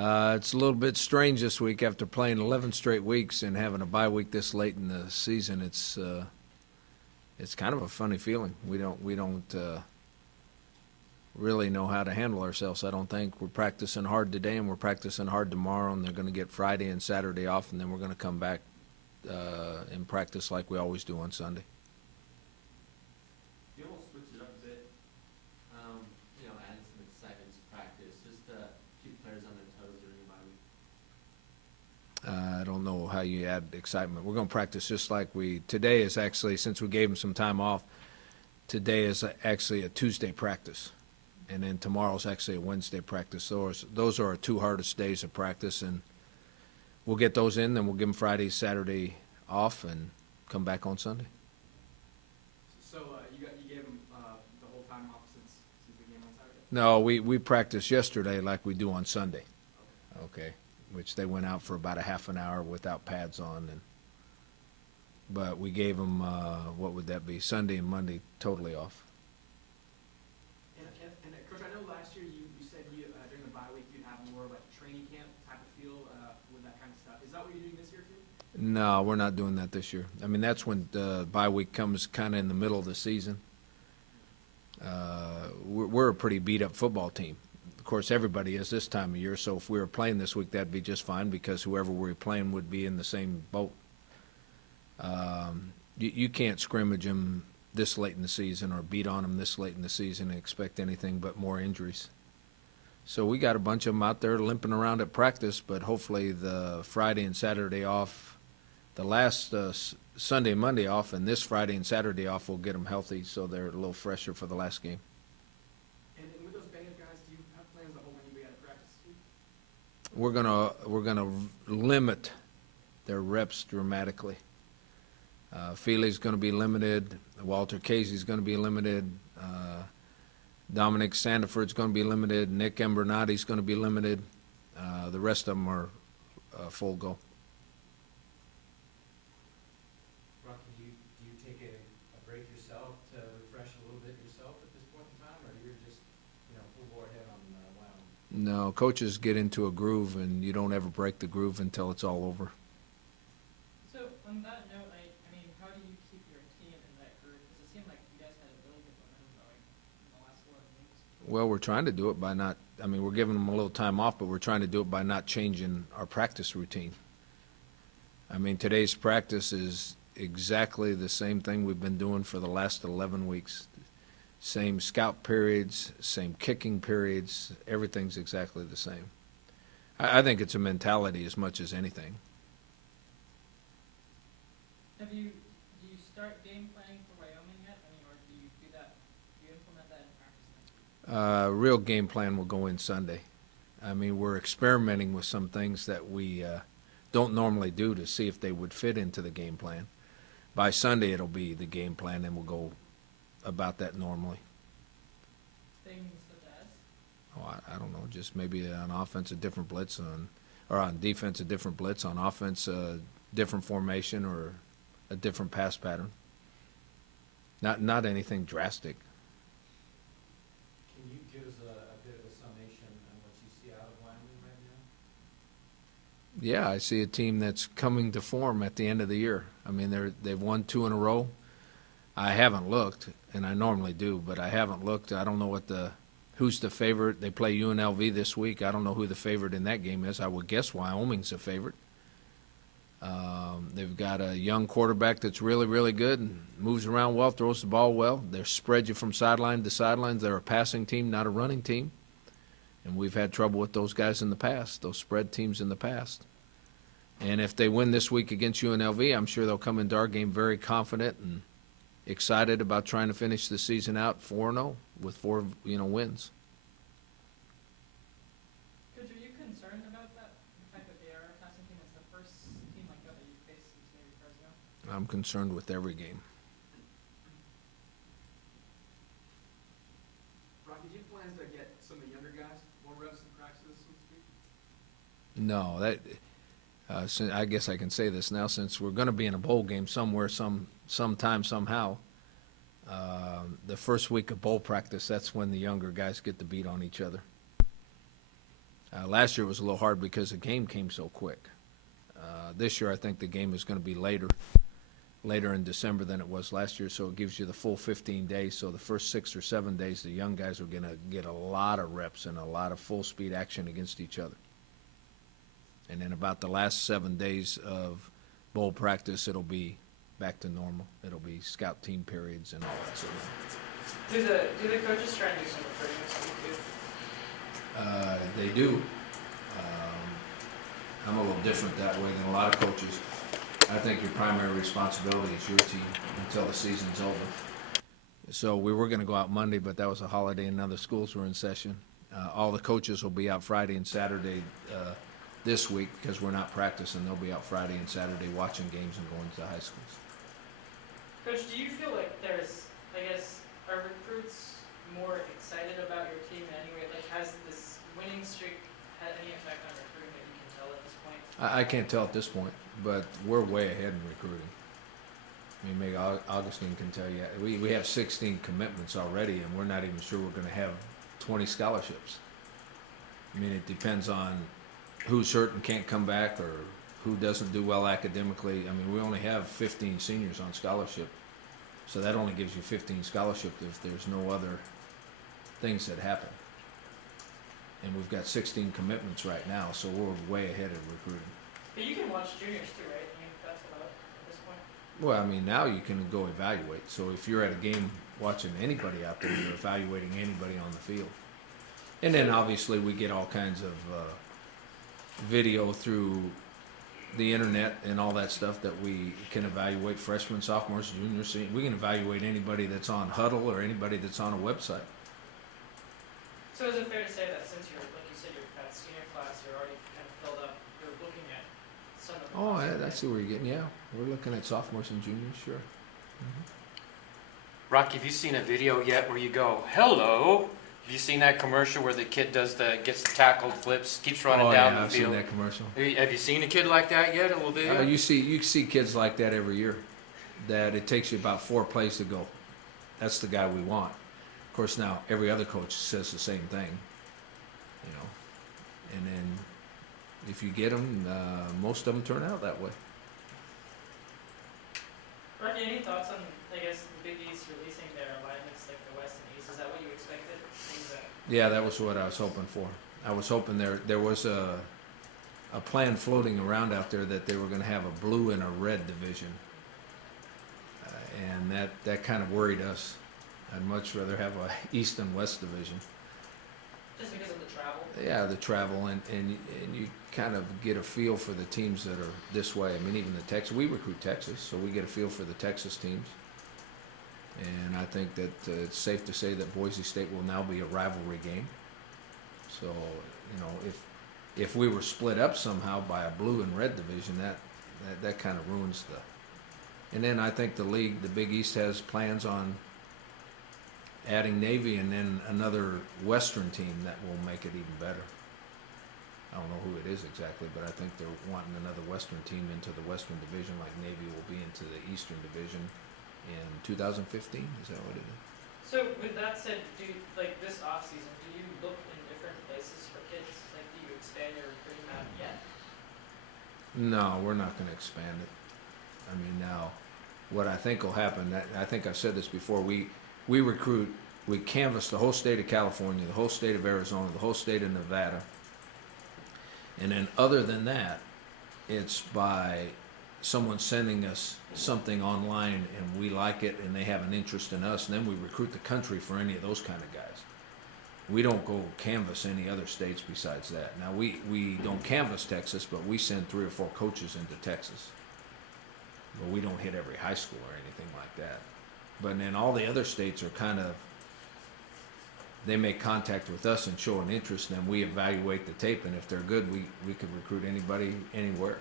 It's a little bit strange this week after playing 11 straight weeks and having a bye week this late in the season. It's kind of a funny feeling. We don't really know how to handle ourselves. I don't think. We're practicing hard today and we're practicing hard tomorrow, and they're going to get Friday and Saturday off, and then we're going to come back and practice like we always do on Sunday. You almost switched it up a bit, adding some excitement to practice, just to keep players on their toes during the bye week. I don't know how you add excitement. We're going to practice just like today is actually, since we gave them some time off, today is actually a Tuesday practice. And then tomorrow's actually a Wednesday practice. Those are our two hardest days of practice, and we'll get those in, then we'll give them Friday, Saturday off, and come back on Sunday. So you gave them the whole time off since the game on Saturday? No, we practiced yesterday like we do on Sunday. Okay, which they went out for about a half an hour without pads on, but we gave them what would that be? Sunday and Monday totally off. And Coach, I know last year you said during the bye week you'd have more like training camp type of feel with that kind of stuff. Is that what you're doing this year too? No, we're not doing that this year. I mean, that's when the bye week comes kind of in the middle of the season. We're a pretty beat-up football team. Of course, everybody is this time of year, so if we were playing this week, that'd be just fine because whoever we were playing would be in the same boat. You can't scrimmage them this late in the season or beat on them this late in the season and expect anything but more injuries. So we got a bunch of them out there limping around at practice, but hopefully the Friday and Saturday off, the last Sunday and Monday off, and this Friday and Saturday off will get them healthy so they're a little fresher for the last game. And with those banged guys, do you have plans to hold anybody out of practice this week? We're gonna limit their reps dramatically. Feely's going to be limited. Walter Casey's going to be limited. Dominic Sandiford's going to be limited. Nick Embernati's going to be limited. The rest of them are full go. Rocky, do you take a break yourself to refresh a little bit yourself at this point in time, or you're just full bore ahead on Wyoming? No, coaches get into a groove, and you don't ever break the groove until it's all over. So on that note, I mean, how do you keep your team in that group? Because it seemed like you guys had a really good momentum going in the last 11 weeks. Well, we're trying to do it by not, I mean, we're giving them a little time off, but we're trying to do it by not changing our practice routine. I mean, today's practice is exactly the same thing we've been doing for the last 11 weeks. Same scout periods, same kicking periods, everything's exactly the same. I think it's a mentality as much as anything. Do you start game planning for Wyoming yet? I mean, or do you do that? Do you implement that in practice? Real game plan will go in Sunday. I mean, we're experimenting with some things that we don't normally do to see if they would fit into the game plan. By Sunday, it'll be the game plan, and we'll go about that normally. Things such as? Oh, I don't know, just maybe on offense a different blitz or on defense a different blitz, on offense a different formation or a different pass pattern. Not anything drastic. Can you give us a bit of a summation on what you see out of Wyoming right now? Yeah, I see a team that's coming to form at the end of the year. I mean, they've won 2 in a row. I haven't looked, and I normally do, but I haven't looked. I don't know who's the favorite. They play UNLV this week. I don't know who the favorite in that game is. I would guess Wyoming's the favorite. They've got a young quarterback that's really, really good and moves around well, throws the ball well. They spread you from sideline to sideline. They're a passing team, not a running team. And we've had trouble with those guys in the past, those spread teams in the past. And if they win this week against UNLV, I'm sure they'll come into our game very confident and excited about trying to finish the season out 4-0 with 4 wins. Coach, are you concerned about that? The fact that they are a passing team? It's the first team like that you've faced since maybe Fresno? I'm concerned with every game. Rocky, do you have plans to get some of the younger guys more reps in practices, so to speak? No, I guess I can say this now, since we're going to be in a bowl game somewhere, sometime, somehow. The first week of bowl practice, that's when the younger guys get to beat on each other. Last year was a little hard because the game came so quick. This year, I think the game is going to be later in December than it was last year, so it gives you the full 15 days. So the first 6 or 7 days, the young guys are going to get a lot of reps and a lot of full speed action against each other. And then about the last 7 days of bowl practice, it'll be back to normal. It'll be scout team periods and all that sort of thing. Do the coaches try and do some recruiting this week too? They do. I'm a little different that way than a lot of coaches. I think your primary responsibility is your team until the season's over. So we were going to go out Monday, but that was a holiday and other schools were in session. All the coaches will be out Friday and Saturday this week because we're not practicing. They'll be out Friday and Saturday watching games and going to high schools. Coach, do you feel like there's, I guess, are recruits more excited about your team in any way? Like, has this winning streak had any effect on recruiting that you can tell at this point? I can't tell at this point, but we're way ahead in recruiting. I mean, maybe Augustine can tell you. We have 16 commitments already, and we're not even sure we're going to have 20 scholarships. I mean, it depends on who's hurt and can't come back or who doesn't do well academically. I mean, we only have 15 seniors on scholarship, so that only gives you 15 scholarships if there's no other things that happen. And we've got 16 commitments right now, so we're way ahead of recruiting. But you can watch juniors too, right? I mean, that's about it at this point. Well, I mean, now you can go evaluate. So if you're at a game watching anybody out there, you're evaluating anybody on the field. And then obviously we get all kinds of video through the internet and all that stuff that we can evaluate freshmen, sophomores, juniors, seniors. We can evaluate anybody that's on Huddle or anybody that's on a website. So is it fair to say that since you're, like you said, you're that senior class, you're already kind of filled up, you're looking at some of the Oh, classes, I see where you're getting. Yeah, we're looking at sophomores and juniors, sure. Rocky, have you seen a video yet where you go, hello? Have you seen that commercial where the kid gets the tackled, flips, keeps running down the I've field? seen that commercial. Have you seen a kid like that yet? A little video? You see kids like that every year. That it takes you about 4 plays to go. That's the guy we want. Of course, now every other coach says the same thing, you know. And then if you get them, most of them turn out that way. Rocky, any thoughts on, I guess, the Big East releasing their alignments like the West and East? Is that what you expected? Things that Yeah, that was what I was hoping for. I was hoping there was a plan floating around out there that they were going to have a blue and a red division, and that kind of worried us. I'd much rather have a East and West division. just because of the travel? Yeah, the travel, and you kind of get a feel for the teams that are this way. I mean, even the Texas, we recruit Texas, so we get a feel for the Texas teams. And I think that it's safe to say that Boise State will now be a rivalry game. So, you know, if we were split up somehow by a blue and red division, that kind of ruins the. And then I think the league, the Big East, has plans on adding Navy and then another Western team that will make it even better. I don't know who it is exactly, but I think they're wanting another Western team into the Western Division, like Navy will be into the Eastern Division in 2015. Is that what it is? So with that said, like this off season, do you look in different places for kids? Like, do you expand your recruiting map yet? No, we're not going to expand it. I mean, now, what I think will happen, I think I've said this before, we recruit, we canvass the whole state of California, the whole state of Arizona, the whole state of Nevada. And then other than that, it's by someone sending us something online and we like it and they have an interest in us, and then we recruit the country for any of those kind of guys. We don't go canvass any other states besides that. Now, we don't canvass Texas, but we send 3 or 4 coaches into Texas. But we don't hit every high school or anything like that. But then all the other states are kind of, they make contact with us and show an interest, and then we evaluate the tape, and if they're good, we could recruit anybody anywhere.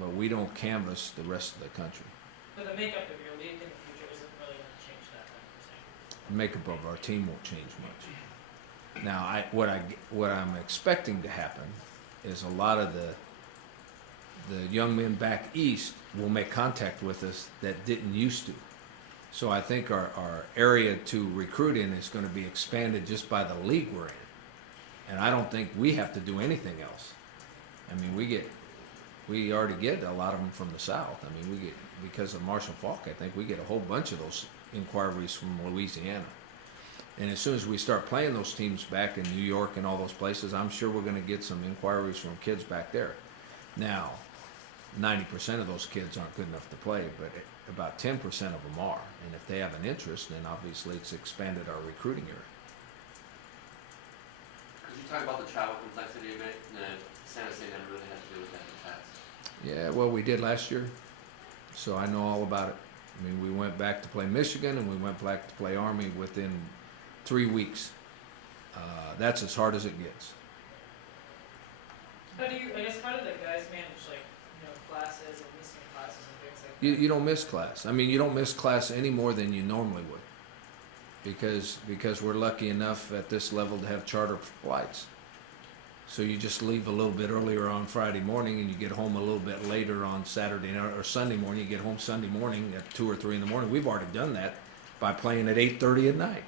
But we don't canvass the rest of the country. But the makeup of your league in the future isn't really going to change that, then, The makeup of our team won't change much. Now, what I'm expecting to happen is a lot of the young men back east will make contact with us that didn't used to. So I think our area to recruit in is going to be expanded just by the league we're in. And I don't think we have to do anything else. I mean, we already get a lot of them from the South. I mean, we get, because of Marshall Falk, I think we get a whole bunch of those inquiries from Louisiana. And as soon as we start playing those teams back in New York and all those places, I'm sure we're gonna get some inquiries from kids back there. Now, 90% of those kids aren't good enough to play, but about 10% of them are. And if they have an interest, then obviously it's expanded our recruiting area. Could you talk about the travel complexity of it? San Jose never really had to deal with that in the past. Yeah, well, we did last year, so I know all about it. I mean, we went back to play Michigan and we went back to play Army within 3 weeks. That's as hard as it gets. How do you, I guess, how do the guys manage, like, classes and missing classes and things like You, that? you don't miss class. I mean, you don't miss class any more than you normally would. Because we're lucky enough at this level to have charter flights. So you just leave a little bit earlier on Friday morning and you get home a little bit later on Saturday night or Sunday morning. You get home Sunday morning at 2 or 3 in the morning. We've already done that by playing at 8:30 at night.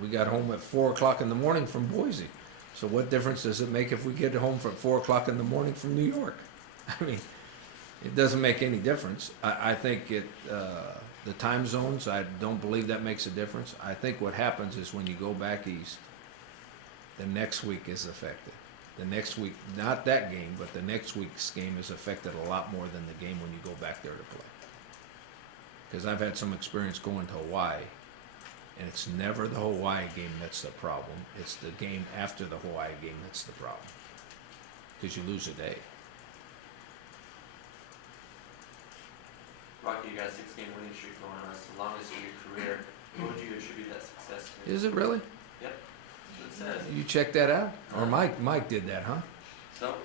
We got home at 4 o'clock in the morning from Boise. So what difference does it make if we get home at 4 o'clock in the morning from New York? I mean, it doesn't make any difference. I think the time zones, I don't believe that makes a difference. I think what happens is when you go back east, the next week is affected. The next week, not that game, but the next week's game is affected a lot more than the game when you go back there to play. Because I've had some experience going to Hawaii, and it's never the Hawaii game that's the problem. It's the game after the Hawaii game that's the problem. Because you lose a day. Rocky, you got a 6-game winning streak going on. It's the longest of your career. What would you attribute that success to? Is it really? Yep, that's what it says. You checked that out? Or Mike did that, huh?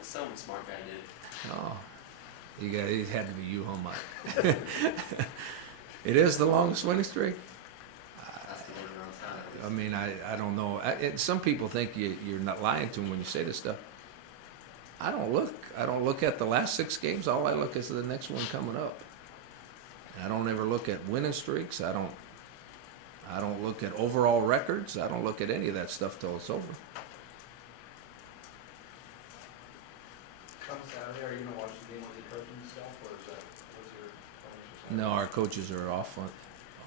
Some smart guy did. Oh, it had to be you, huh, Mike? It is the longest winning streak. That's the one around town, at least. I mean, I don't know. Some people think you're not lying to them when you say this stuff. I don't look at the last 6 games. All I look is the next one coming up. I don't ever look at winning streaks. I don't look at overall records. I don't look at any of that stuff till it's over. Come Saturday, are you gonna watch the game with your coaching staff, or is that, what's your financial side? No, our coaches are off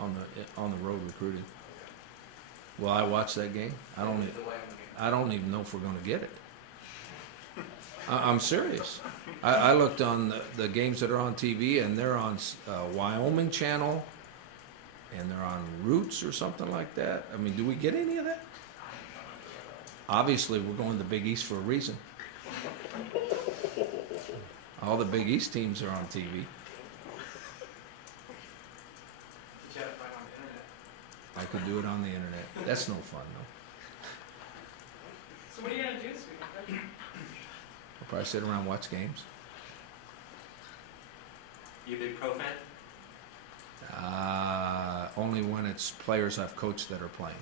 on the road recruiting. Will I watch that game? The Wyoming game. I don't even know if we're going to get it. I'm serious. I looked on the games that are on TV, and they're on Wyoming channel, and they're on Roots or something like that. I mean, do we get any of that? Obviously, we're going to the Big East for a reason. All the Big East teams are on TV. Did you have to find on the internet? I could do it on the internet. That's no fun, though. So what are you gonna do this weekend? I'll probably sit around and watch games. You a big pro fan? Only when it's players I've coached that are playing.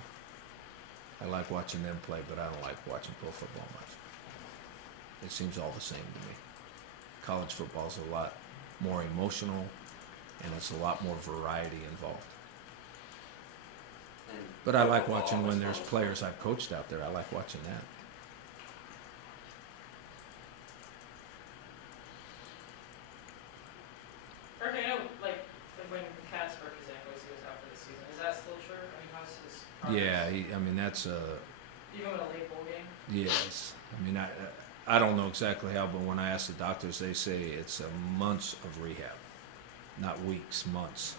I like watching them play, but I don't like watching pro football much. It seems all the same to me. College football's a lot more emotional, and it's a lot more variety involved. And But I like football watching when always there's follows. players I've coached out there. I like watching that. Okay, I know, like when Cass, for example, he was out for the season, is that still true? I mean, how's his progress? Yeah, I mean, that's Even with a late bowl game? yes. I mean, I don't know exactly how, but when I ask the doctors, they say it's months of rehab, not weeks, months.